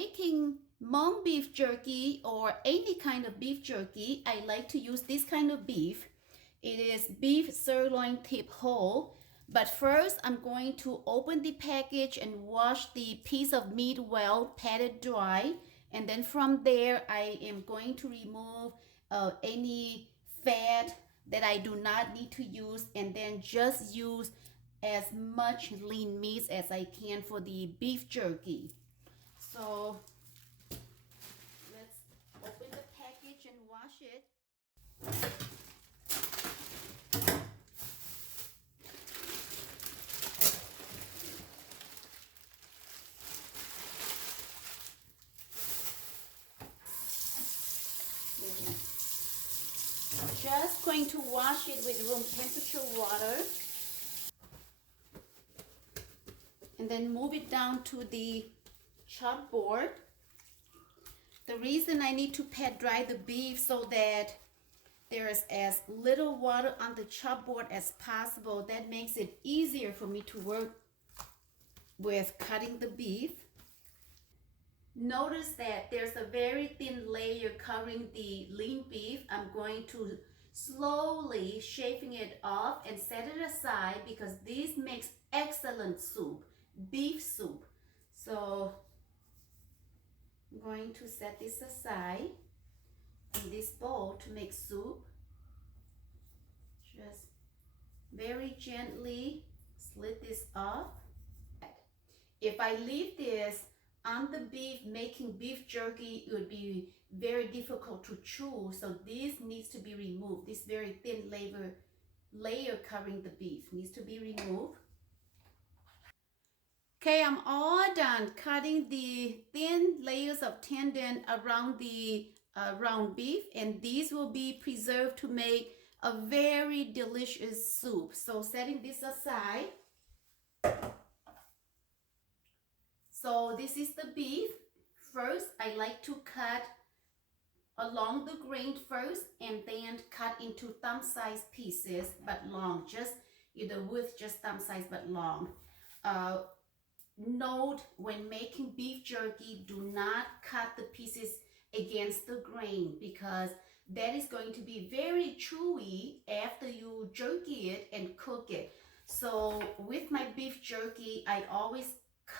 making mung beef jerky or any kind of beef jerky, I like to use this kind of beef. It is beef sirloin tip whole. But first, I'm going to open the package and wash the piece of meat well, pat it dry. And then from there, I am going to remove any fat that I do not need to use, and then just use as much lean meat as I can for the beef jerky. So let's open the package and wash it. Just going to wash it with room temperature water. And then move it down to the chop board. The reason I need to pat dry the beef so that there is as little water on the chop board as possible. That makes it easier for me to work with cutting the beef. Notice that there's a very thin layer covering the lean beef. I'm going to slowly shaving it off and set it aside because this makes excellent soup, beef soup. So I'm going to set this aside in this bowl to make soup. Just very gently slit this off. If I leave this on the beef making beef jerky, it would be very difficult to chew. So this needs to be removed. This very thin layer covering the beef needs to be removed. Okay, I'm all done cutting the thin layers of tendon around the round beef, and these will be preserved to make a very delicious soup. So setting this aside. So this is the beef. First, I like to cut along the grain first and then cut into thumb-sized pieces, but long, just either width, just thumb-size, but long. Note when making beef jerky, do not cut the pieces against the grain because that is going to be very chewy after you jerky it and cook it. So with my beef jerky, I always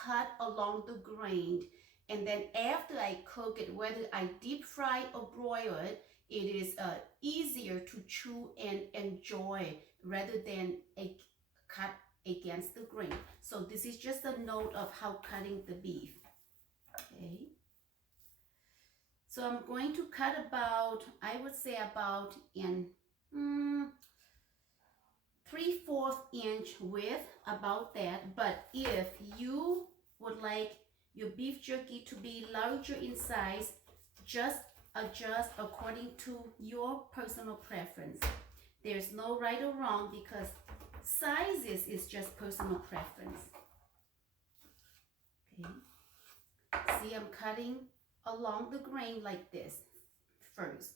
cut along the grain, and then after I cook it, whether I deep fry or broil it, it is easier to chew and enjoy rather than a cut against the grain. So this is just a note of how cutting the beef. Okay. So I'm going to cut about, I would say about in 3/4 inch width, about that. But if you would like your beef jerky to be larger in size, just adjust according to your personal preference. There's no right or wrong because sizes is just personal preference. Okay. See, I'm cutting along the grain like this first.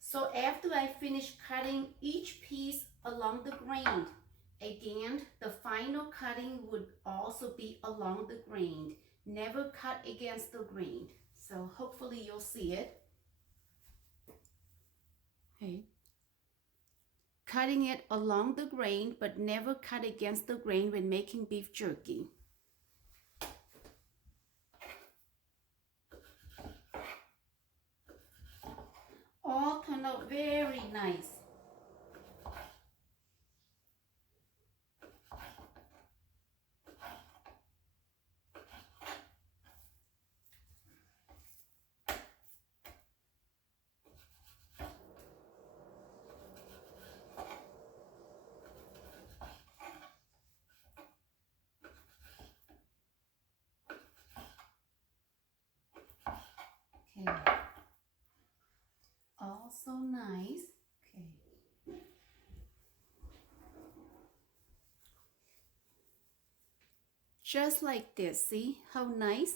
So after I finish cutting each piece along the grain, again, the final cutting would also be along the grain. Never cut against the grain. So hopefully you'll see it. Okay. Cutting it along the grain, but never cut against the grain when making beef jerky. All turned out very nice. Okay. Also nice. Okay. Just like this. See how nice?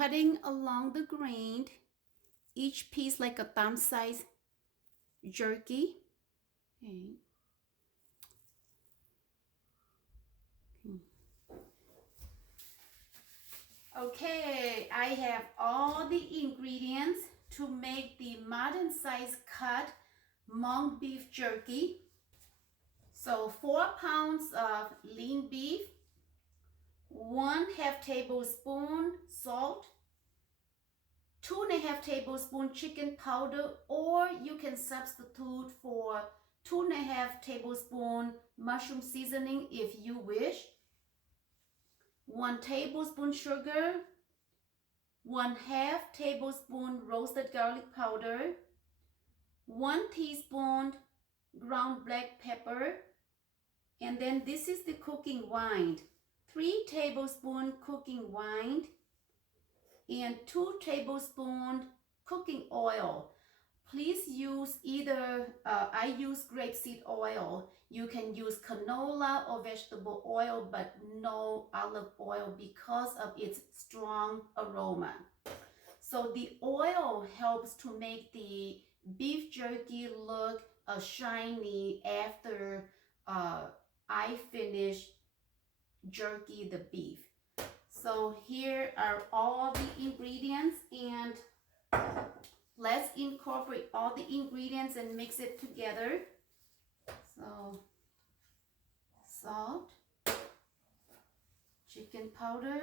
cutting along the grain, each piece like a thumb size jerky. Okay. Okay, I have all the ingredients to make the modern size cut monk beef jerky. So 4 pounds of lean beef, 1/2 tablespoon salt, 2.5 tablespoon chicken powder, or you can substitute for 2.5 tablespoon mushroom seasoning if you wish. 1 tablespoon sugar, 1/2 tablespoon roasted garlic powder, 1 teaspoon ground black pepper, and then this is the cooking wine. 3 tablespoons cooking wine and 2 tablespoons cooking oil. Please use either, I use grapeseed oil. You can use canola or vegetable oil, but no olive oil because of its strong aroma. So the oil helps to make the beef jerky look shiny after I finish jerky the beef. So here are all the ingredients, and let's incorporate all the ingredients and mix it together. So salt, chicken powder,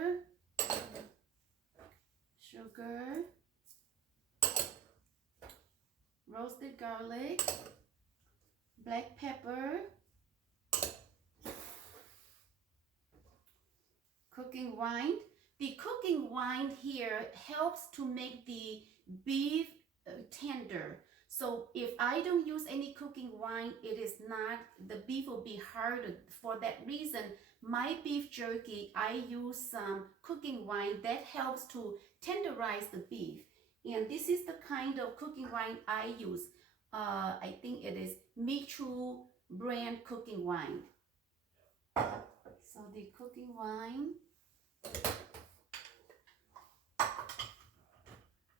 sugar, roasted garlic, black pepper, cooking wine. The cooking wine here helps to make the beef tender. So if I don't use any cooking wine, it is not, the beef will be harder. For that reason, my beef jerky, I use some cooking wine that helps to tenderize the beef. And this is the kind of cooking wine I use. I think it is Michiu brand cooking wine. So the cooking wine.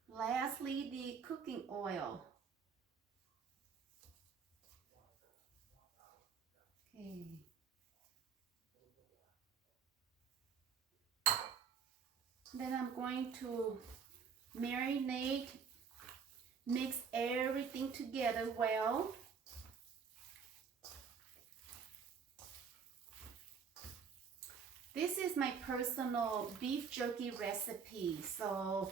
Lastly, the cooking oil. Okay. Then I'm going to marinate, mix everything together well. This is my personal beef jerky recipe. So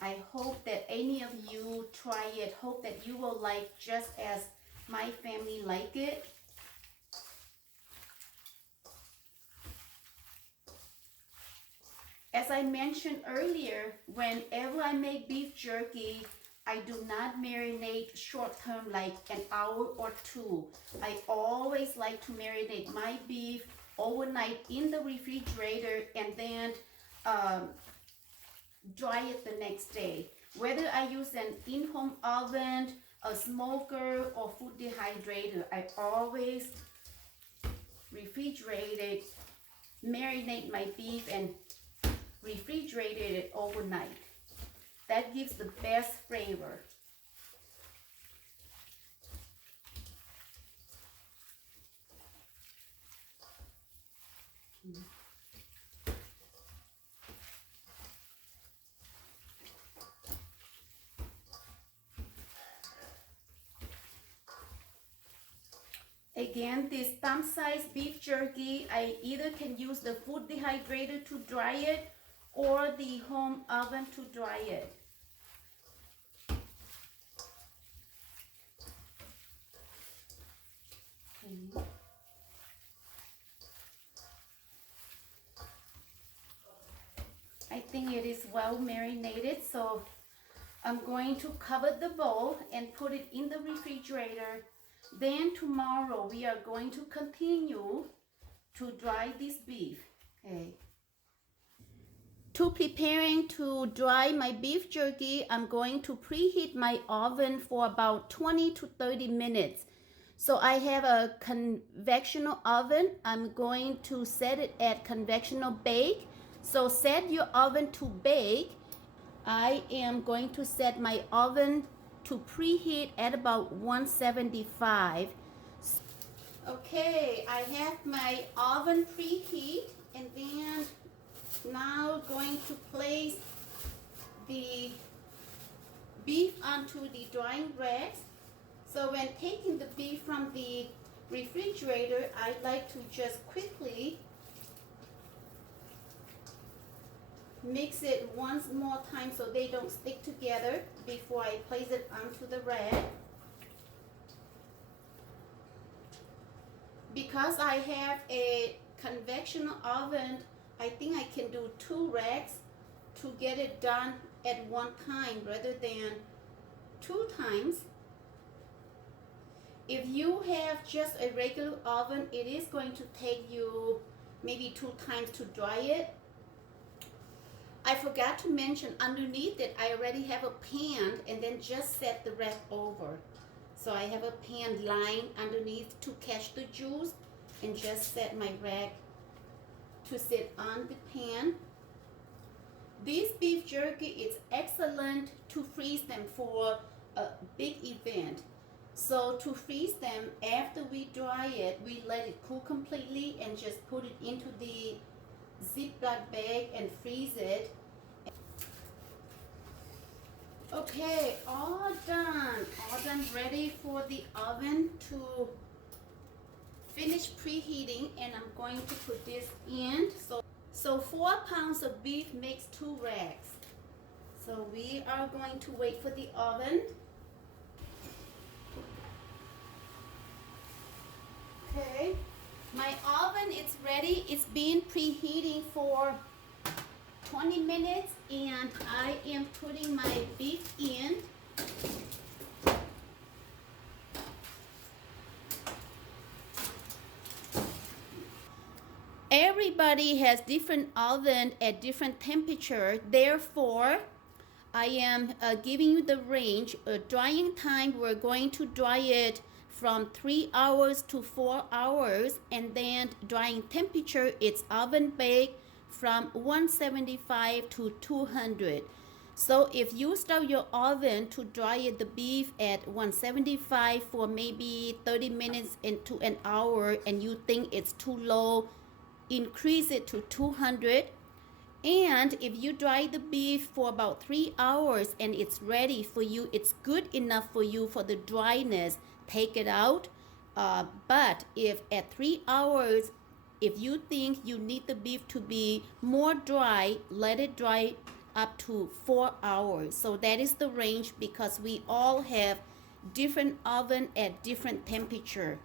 I hope that any of you try it. Hope that you will like just as my family like it. As I mentioned earlier, whenever I make beef jerky, I do not marinate short term like an hour or 2. I always like to marinate my beef overnight in the refrigerator and then dry it the next day. Whether I use an in-home oven, a smoker, or food dehydrator, I always refrigerate it, marinate my beef, and refrigerated it overnight. That gives the best flavor. Again, this thumb-sized beef jerky, I either can use the food dehydrator to dry it or the home oven to dry it. Okay. I think it is well marinated, so I'm going to cover the bowl and put it in the refrigerator. Then tomorrow we are going to continue to dry this beef. Okay. To preparing to dry my beef jerky, I'm going to preheat my oven for about 20 to 30 minutes. So I have a conventional oven. I'm going to set it at conventional bake So set your oven to bake. I am going to set my oven to preheat at about 175. Okay, I have my oven preheat, and then now going to place the beef onto the drying racks. So when taking the beef from the refrigerator, I like to just quickly mix it once more time so they don't stick together before I place it onto the rack. Because I have a convection oven, I think I can do 2 racks to get it done at one time rather than 2 times. If you have just a regular oven, it is going to take you maybe 2 times to dry it. I forgot to mention underneath it, I already have a pan and then just set the rack over. So I have a pan lying underneath to catch the juice and just set my rack to sit on the pan. This beef jerky is excellent to freeze them for a big event. So to freeze them, after we dry it, we let it cool completely and just put it into the Ziploc bag and freeze it. Okay, all done, ready for the oven to finish preheating, and I'm going to put this in. So 4 pounds of beef makes 2 racks. So we are going to wait for the oven. Okay, my oven is ready. It's been preheating for 20 minutes, and I am putting my beef in. Everybody has different oven at different temperature. Therefore, I am giving you the range. Drying time, we're going to dry it from 3 hours to 4 hours, and then drying temperature, it's oven baked from 175 to 200. So if you start your oven to dry the beef at 175 for maybe 30 minutes into an hour and you think it's too low, increase it to 200. And if you dry the beef for about 3 hours and it's ready for you, it's good enough for you for the dryness, take it out. But if at 3 hours, if you think you need the beef to be more dry, let it dry up to 4 hours. So that is the range, because we all have different oven at different temperature.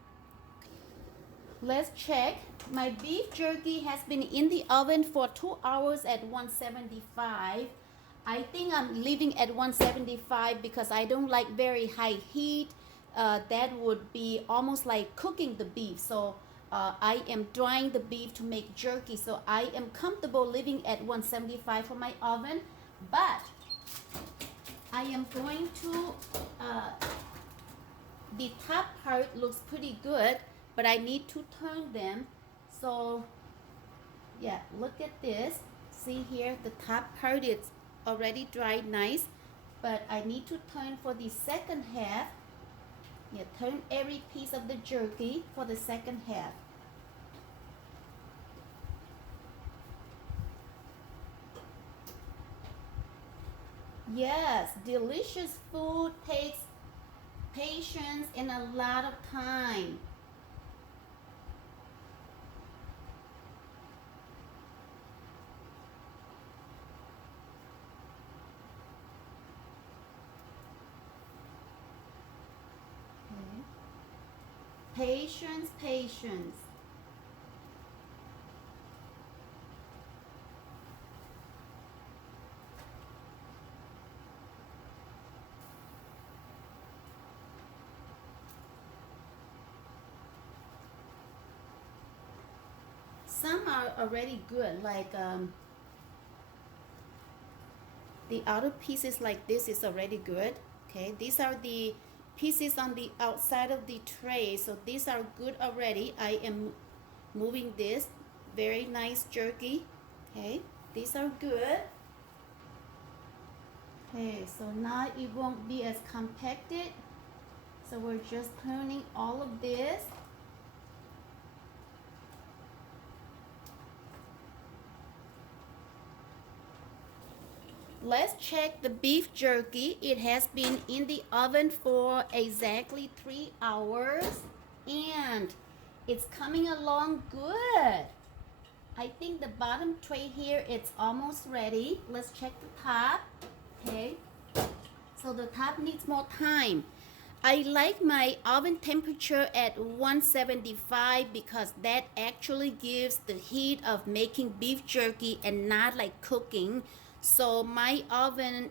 Let's check. My beef jerky has been in the oven for 2 hours at 175. I think I'm leaving at 175 because I don't like very high heat. That would be almost like cooking the beef. So I am drying the beef to make jerky. So I am comfortable leaving at 175 for my oven. But I am going to, the top part looks pretty good, but I need to turn them. So yeah, look at this. See here, the top part is already dried nice, but I need to turn for the second half. Yeah, turn every piece of the jerky for the second half. Yes, delicious food takes patience and a lot of time. Patience, patience. Some are already good, like the outer pieces like this is already good. Okay, these are the pieces on the outside of the tray, so these are good already. I am moving this. Very nice jerky. Okay, These are good. Okay, so now it won't be as compacted. So we're just turning all of this. Let's check the beef jerky. It has been in the oven for exactly 3 hours and it's coming along good. I think the bottom tray here, it's almost ready. Let's check the top. Okay, so the top needs more time. I like my oven temperature at 175 because that actually gives the heat of making beef jerky and not like cooking. So my oven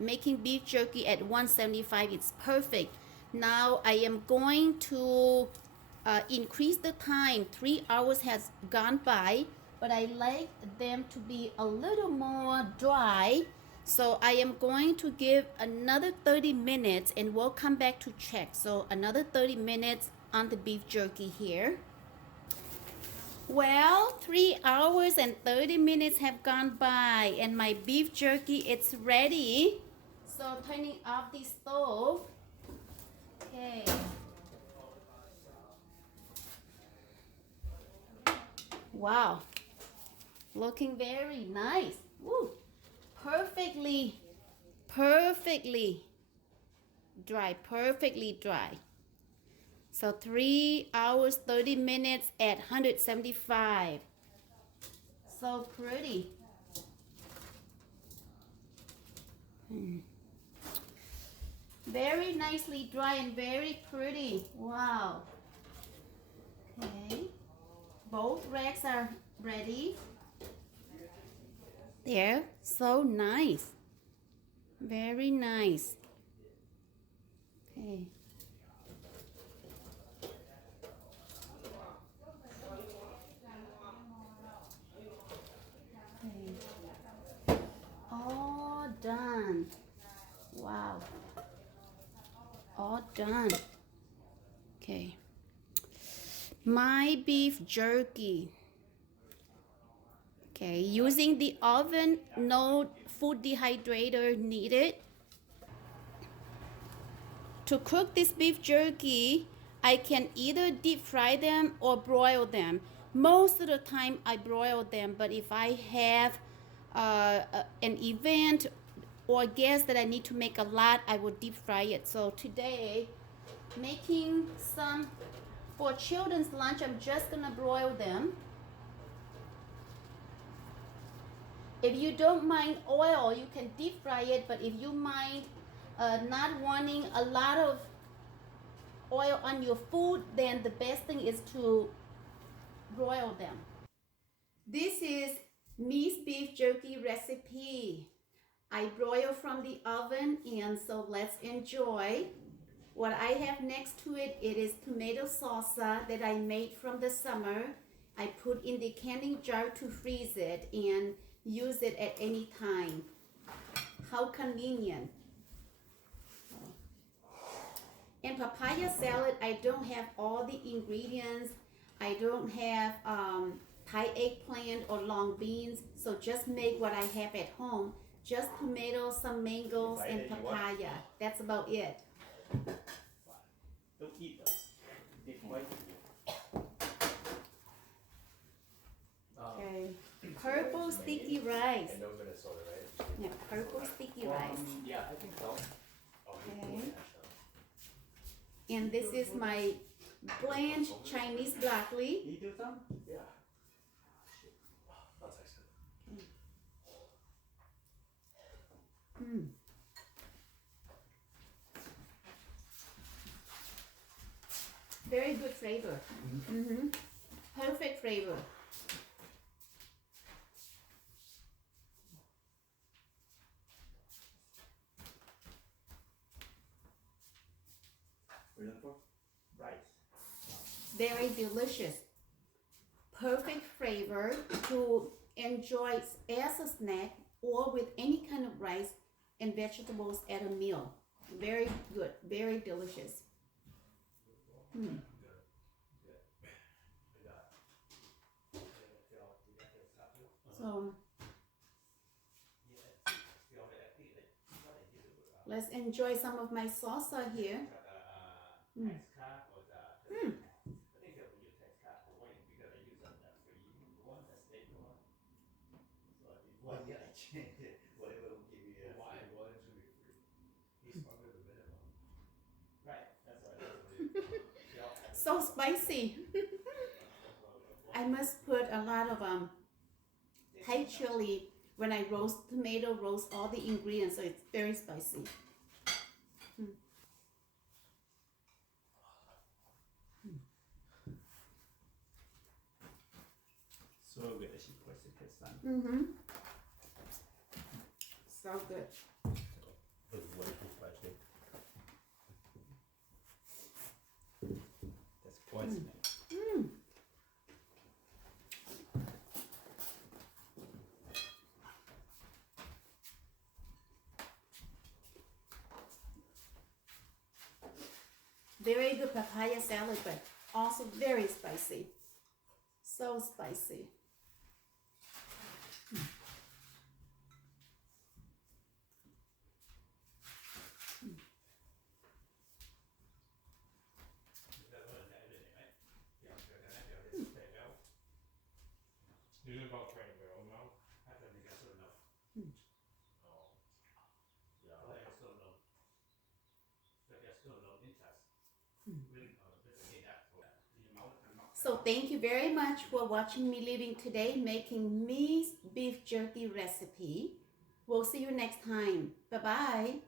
making beef jerky at 175 is perfect. Now I am going to increase the time. 3 hours has gone by, but I like them to be a little more dry. So I am going to give another 30 minutes and we'll come back to check. So another 30 minutes on the beef jerky here. Well, 3 hours and 30 minutes have gone by and my beef jerky, it's ready. So turning off the stove. Okay. Wow, looking very nice. Woo. Perfectly dry, perfectly dry. So 3 hours, 30 minutes at 175. So pretty. Very nicely dry and very pretty. Wow. Okay. Both racks are ready. There, so nice. Very nice. Okay. Okay. All done. Wow. All done. Okay. My beef jerky. Okay, using the oven, no food dehydrator needed. To cook this beef jerky, I can either deep fry them or broil them. Most of the time I broil them, but if I have an event or guest that I need to make a lot, I will deep fry it. So today, making some for children's lunch, I'm just gonna broil them. If you don't mind oil, you can deep fry it, but if you mind not wanting a lot of oil on your food, then the best thing is to broil them. This is Mi's beef jerky recipe. I broil from the oven, and so let's enjoy. What I have next to it, it is tomato salsa that I made from the summer. I put in the canning jar to freeze it and use it at any time. How convenient. And papaya salad, I don't have all the ingredients. I don't have Thai eggplant or long beans, so just make what I have at home. Just tomatoes, some mangoes, and papaya. That's about it. Don't eat that. They might Okay. Purple sticky rice. and no Minnesota, right? Yeah, purple sticky rice. Yeah, I think so. Okay. And this is my blanched Chinese broccoli. You do some? Yeah. That's excellent. Very good flavor. Perfect flavor. What are you looking for? Rice. Very delicious. Perfect flavor to enjoy as a snack or with any kind of rice and vegetables at a meal. Very good. Very delicious. So Let's enjoy some of my salsa here. Mm. Tax card or the I think they'll be a tax card point because I use the free one, the state one. So before I change it, whatever will give you. Why? Why it should be free? He's under the minimum. Right, that's what it So spicy. I must put a lot of Thai chili when I roast tomato, roast all the ingredients, so it's very spicy. So good, she puts it this time. Mm-hmm. So good. It's way too spicy. That's poisoning. Mm. Very good papaya salad, but also very spicy. So spicy. You live out train girl now? I don't think I still know. Oh. Yeah, I still know. But there's still no interest. So thank you very much for watching me living today, making Mi's beef jerky recipe. We'll see you next time. Bye-bye.